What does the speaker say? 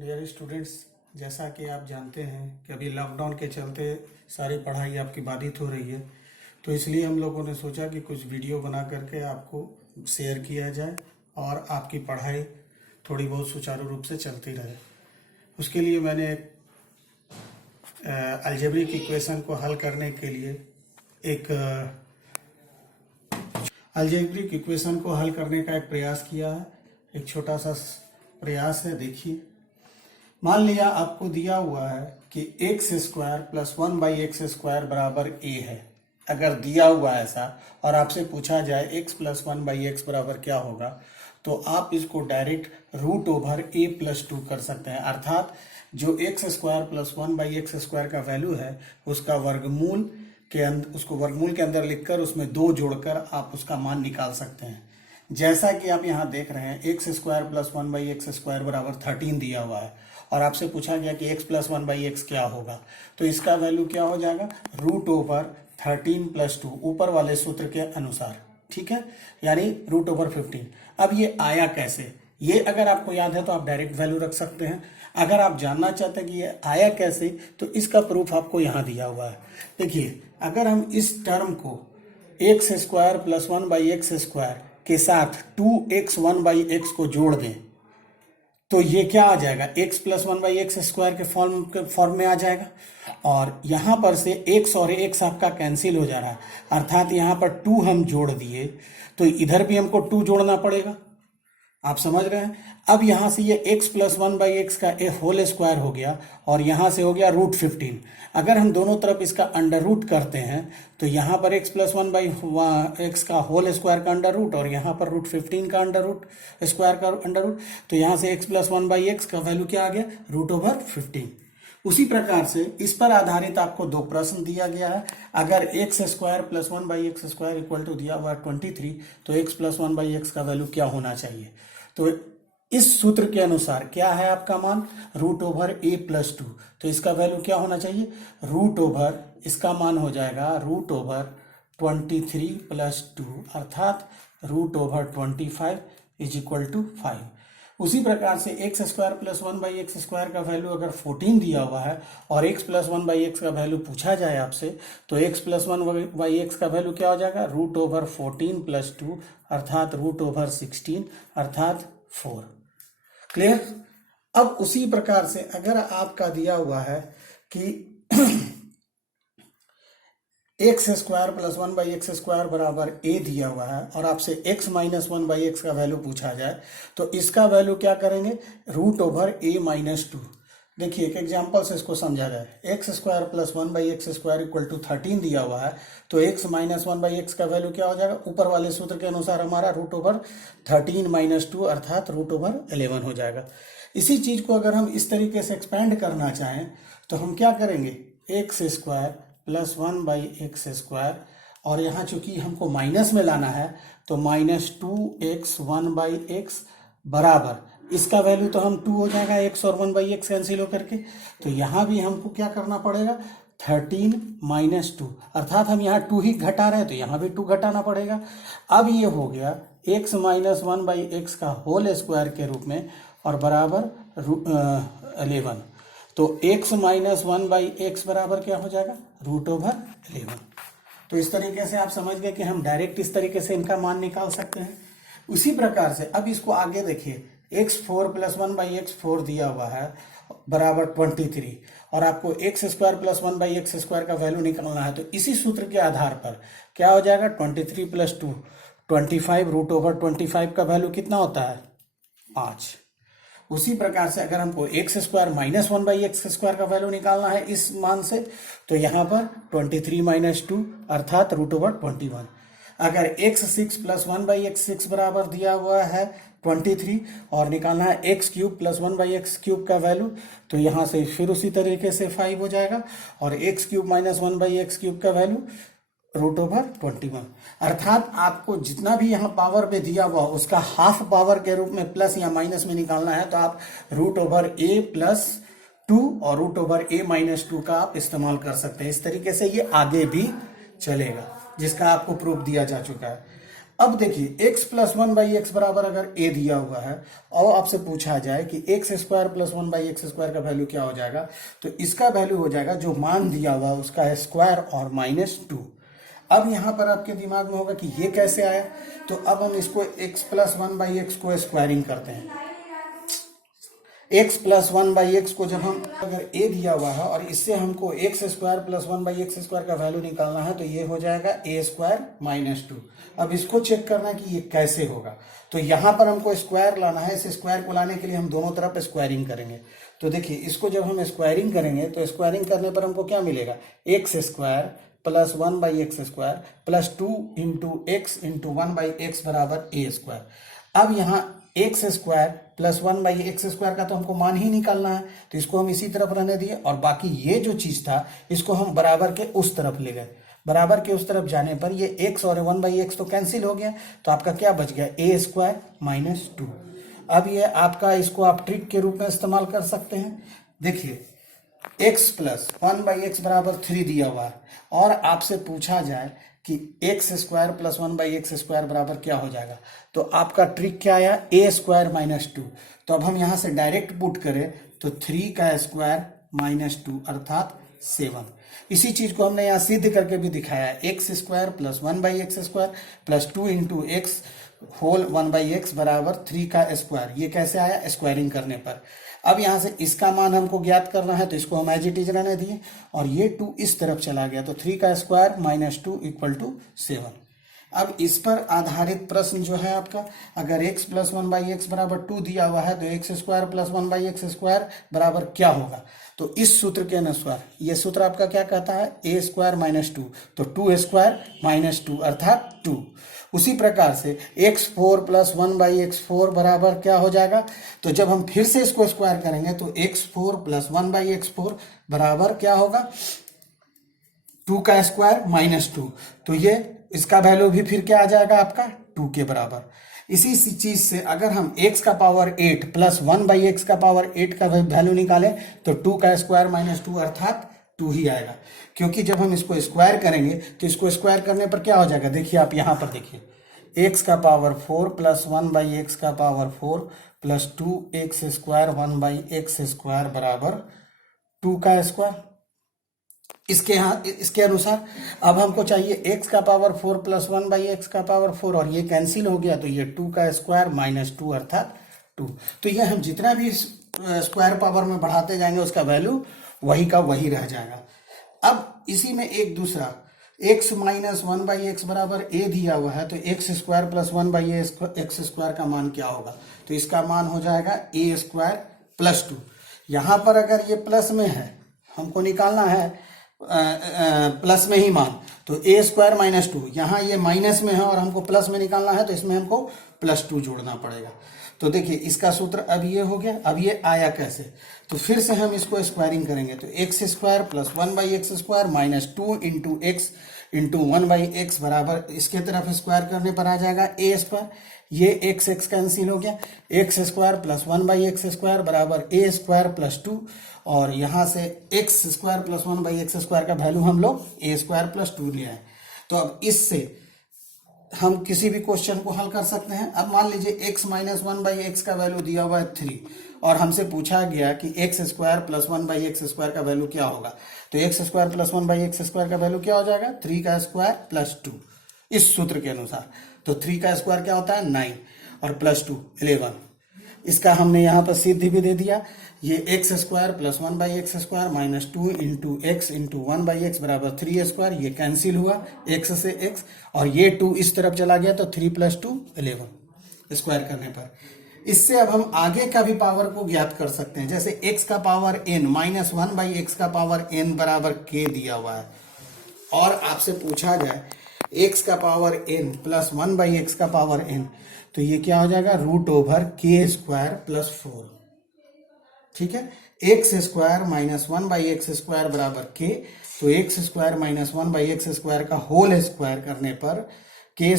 Dear students, जैसा कि आप जानते हैं कि अभी लॉकडाउन के चलते सारी पढ़ाई आपकी बाधित हो रही है, तो इसलिए हम लोगों ने सोचा कि कुछ वीडियो बना करके आपको शेयर किया जाए और आपकी पढ़ाई थोड़ी बहुत सुचारू रूप से चलती रहे। उसके लिए मैंने अलजेब्रिक इक्वेशन को हल करने के लिए अलजेब्रिक इक्वेशन को हल करने का एक प्रयास किया है। एक छोटा सा प्रयास है, देखिए। मान लिया आपको दिया हुआ है कि एक्स स्क्वायर प्लस 1/x² बराबर a है। अगर दिया हुआ है ऐसा और आपसे पूछा जाए x प्लस 1/x बराबर क्या होगा, तो आप इसको डायरेक्ट √a+2 कर सकते हैं। अर्थात जो x² प्लस 1/x² का वैल्यू है उसका वर्गमूल के अंदर लिखकर उसमें 2 जोड़कर आप उसका मान निकाल सकते हैं। जैसा कि आप यहाँ देख रहे हैं, x² प्लस 1/x² बराबर 13 दिया हुआ है और आपसे पूछा गया कि x प्लस 1/x क्या होगा, तो इसका वैल्यू क्या हो जाएगा, √13+2 ऊपर वाले सूत्र के अनुसार, ठीक है, यानी √15। अब ये आया कैसे, ये अगर आपको याद है तो आप डायरेक्ट वैल्यू रख सकते हैं। अगर आप जानना चाहते हैं कि ये आया कैसे, तो इसका प्रूफ आपको यहाँ दिया हुआ है। देखिए, अगर हम इस टर्म को x² प्लस 1/x² के साथ 2x 1/x को जोड़ दें तो ये क्या आ जाएगा, x प्लस 1/x² के फॉर्म में आ जाएगा। और यहां पर से x और x आपका कैंसिल हो जा रहा है, अर्थात यहां पर 2 हम जोड़ दिए तो इधर भी हमको 2 जोड़ना पड़ेगा। आप समझ रहे हैं। अब यहां से ये x प्लस 1/x का होल स्क्वायर हो गया और यहां से हो गया √15। अगर हम दोनों तरफ इसका अंडर रूट करते हैं तो यहां पर x प्लस 1/x का होल स्क्वायर का अंडर रूट और यहां पर √15 का अंडर रूट स्क्वायर का अंडर रूट, तो यहां से x प्लस 1/x का वैल्यू क्या आ गया, √15। उसी प्रकार से इस पर आधारित आपको 2 प्रश्न दिया गया है। अगर x² plus 1/x² equal to दिया हुआ 23, तो x प्लस 1/x का वैल्यू क्या होना चाहिए। तो इस सूत्र के अनुसार क्या है आपका मान, √a+2, तो इसका वैल्यू क्या होना चाहिए, इसका मान हो जाएगा √23+2 अर्थात √25 = 5। उसी प्रकार से x² प्लस 1/x² का वैल्यू अगर 14 दिया हुआ है और x प्लस 1/x का वैल्यू पूछा जाए आपसे, तो x प्लस 1/x का वैल्यू क्या हो जाएगा, √14+2 अर्थात √16 अर्थात 4। क्लियर। अब उसी प्रकार से अगर आपका दिया हुआ है कि x² प्लस 1/x² बराबर a दिया हुआ है और आपसे x माइनस 1/x का वैल्यू पूछा जाए, तो इसका वैल्यू क्या करेंगे, √a-2। देखिए, एक एग्जांपल से इसको समझा जाए। x² plus 1/x² equal to 13 दिया हुआ है, तो x माइनस 1/x का वैल्यू क्या हो जाएगा, ऊपर वाले सूत्र के अनुसार हमारा √13-2 अर्थात √11 हो जाएगा। इसी चीज को अगर हम इस तरीके से एक्सपेंड करना चाहें तो हम क्या करेंगे, x² प्लस 1/x² और यहाँ चूंकि हमको माइनस में लाना है तो -2x 1/x बराबर, इसका वैल्यू तो हम 2 हो जाएगा, x और 1/x कैंसिल होकर के, तो यहाँ भी हमको क्या करना पड़ेगा, 13 - 2 अर्थात हम यहाँ 2 ही घटा रहे हैं तो यहाँ भी 2 घटाना पड़ेगा। अब ये हो गया x माइनस 1/x का होल स्क्वायर के रूप में और बराबर 11, तो x माइनस 1/x बराबर क्या हो जाएगा, √11। तो इस तरीके से आप समझ गए कि हम डायरेक्ट इस तरीके से इनका मान निकाल सकते हैं। उसी प्रकार से अब इसको आगे देखिए, x4 प्लस 1/x4 दिया हुआ है बराबर 23 और आपको x² प्लस 1/x² का वैल्यू निकालना है, तो इसी सूत्र के आधार पर क्या हो जाएगा, 23+2 25, √25 का वैल्यू कितना होता है, 5। उसी प्रकार से अगर हमको x² माइनस 1/x² का वैल्यू निकालना है इस मान से, तो यहाँ पर 23 - 2 अर्थात √21। अगर x6 प्लस 1/x6 बराबर दिया हुआ है 23 और निकालना है x³ प्लस 1/x³ का वैल्यू, तो यहाँ से फिर उसी तरीके से 5 हो जाएगा और x³ माइनस 1/x³ का वैल्यू √21। अर्थात आपको जितना भी यहाँ पावर में दिया हुआ उसका हाफ पावर के रूप में प्लस या माइनस में निकालना है, तो आप √a+2 और √a-2 का आप इस्तेमाल कर सकते हैं। इस तरीके से ये आगे भी चलेगा, जिसका आपको प्रूफ दिया जा चुका है। अब देखिए x plus one by X बराबर अगर a दिया हुआ है और आपसे पूछा जाए कि x square plus one by x square का वैल्यू क्या हो जाएगा, तो इसका वैल्यू हो जाएगा जो मान दिया हुआ है उसका स्क्वायर और -2। अब यहाँ पर आपके दिमाग में होगा कि ये कैसे आया, तो अब हम इसको x plus one by x को स्क्वायरिंग करते हैं। x plus one by x को जब हम अगर a दिया हुआ है और इससे हमको x square plus one by x square का वैल्यू निकालना है, तो ये हो जाएगा a स्क्वायर -2। अब इसको चेक करना है कि ये कैसे होगा, तो यहाँ पर हमको स्क्वायर लाना है। इस स्क्वायर को लाने के लिए हम दोनों तरफ स्क्वायरिंग करेंगे। तो देखिए इसको जब हम स्क्वायरिंग करेंगे तो स्क्वायरिंग करने पर हमको क्या मिलेगा, x square plus one by x square plus 2 into x into one by X बराबर ए स्क्वायर। अब यहाँ x square plus one by x square का तो हमको मान ही निकालना है, तो इसको हम इसी तरफ रहने दिए और बाकी ये जो चीज था इसको हम बराबर के उस तरफ ले गए। बराबर के उस तरफ जाने पर ये x और वन बाई एक्स तो कैंसिल हो गया, तो आपका क्या बच गया, ए स्क्वायर -2। अब ये आपका, इसको आप ट्रिक के रूप में इस्तेमाल कर सकते हैं। देखिए x plus one by X बराबर 3 दिया हुआ है और आपसे पूछा जाए कि x square plus one by x square बराबर क्या हो जाएगा, तो आपका ट्रिक क्या आया, ए स्क्वायर -2। तो अब हम यहां से डायरेक्ट पुट करें तो 3 का स्क्वायर -2 अर्थात 7। इसी चीज को हमने यहाँ सिद्ध करके भी दिखाया है, X square plus one by x square plus 2 into X whole one by X बराबर 3 का स्क्वायर। ये कैसे आया, स्क्वायरिंग करने पर। अब यहां से इसका मान हमको ज्ञात करना है, तो इसको हम एज इट इज रहने दिए और ये 2 इस तरफ चला गया, तो 3 का स्क्वायर -2 इक्वल टू 7। अब इस पर आधारित प्रश्न जो है आपका, अगर x plus one by X बराबर 2 दिया हुआ है तो x square plus one by x square बराबर क्या होगा, तो इस सूत्र के अनुसार ये सूत्र आपका क्या कहता है, ए स्क्वायर -2, तो 2 स्क्वायर -2 अर्थात 2। उसी प्रकार से x4 plus one by x4 बराबर क्या हो जाएगा, तो जब हम फिर से इसको स्क्वायर करेंगे तो x4 plus one by x4 बराबर क्या होगा, 2 का स्क्वायर -2। तो ये इसका वैल्यू भी फिर क्या आ जाएगा आपका, 2 के बराबर। इसी चीज से अगर हम x का power 8 plus one by x का पावर 8 का वैल्यू निकालें तो 2 का स्क्वायर -2 अर्थात 2 ही आएगा, क्योंकि जब हम इसको स्क्वायर करेंगे तो इसको स्क्वायर करने पर क्या हो जाएगा, देखिए आप यहां पर देखिए, x का power 4 plus one by x का power 4 plus 2x square one by x square बराबर 2 का स्क्वायर। इसके अनुसार अब हमको चाहिए x का power 4 plus one by x का पावर 4 और ये कैंसिल हो गया, तो ये 2 का स्क्वायर -2 अर्थात 2। तो ये हम जितना भी स्क्वायर पावर में बढ़ाते जाएंगे उसका वैल्यू वही का वही रह जाएगा। अब इसी में एक दूसरा x minus one by X बराबर a दिया हुआ है, तो x square plus one by x square का मान क्या होगा, तो इसका मान हो जाएगा a स्क्वायर +2। यहाँ पर अगर ये प्लस में है, हमको निकालना है प्लस में ही मान, तो a स्क्वायर -2, यहाँ ये माइनस में है और हमको प्लस में निकालना है, तो इसमें हमको +2 जोड़ना पड़ेगा। तो देखिए इसका सूत्र अब ये हो गया। अब ये आया कैसे, तो फिर से हम इसको स्क्वायरिंग करेंगे, तो x square plus one by x square -2 into x into one by X बराबर, इसके तरफ स्क्वायर करने पर आ जाएगा ए स्क्वायर। ये एक्स एक्स कैंसिल हो गया, x square plus one by x square बराबर ए स्क्वायर +2 और यहाँ से x square plus one by x square का वैल्यू हम लोग ए स्क्वायर +2 ले आए। तो अब इससे हम किसी भी क्वेश्चन को हल कर सकते हैं। अब मान लीजिए x minus one by x का वैल्यू दिया हुआ है 3 और हमसे पूछा गया कि x square plus one by x square का वैल्यू क्या होगा, तो x square plus one by x square का वैल्यू क्या हो जाएगा, 3 का स्क्वायर +2 इस सूत्र के अनुसार। तो 3 का स्क्वायर क्या होता है 9 और +2 11। इसका हमने यहाँ पर सिद्ध भी दे दिया। ये x square plus one by x square -2 into x into one by X बराबर 3 स्क्वायर, ये कैंसिल हुआ एक्स से एक्स और ये 2 इस तरफ चला गया, तो 3 + 2 11 स्क्वायर करने पर। इससे अब हम आगे का भी पावर को ज्ञात कर सकते हैं। जैसे x का पावर n -1 बाई एक्स का पावर n बराबर k दिया हुआ है और आपसे पूछा जाए x का power n plus 1 by x का पावर n, तो ये क्या हो जाएगा √k² + 4। ठीक है, X square -1 by x square बराबर k, तो x² -1 बाई एक्स स्क्वायर का होल स्क्वायर करने पर k²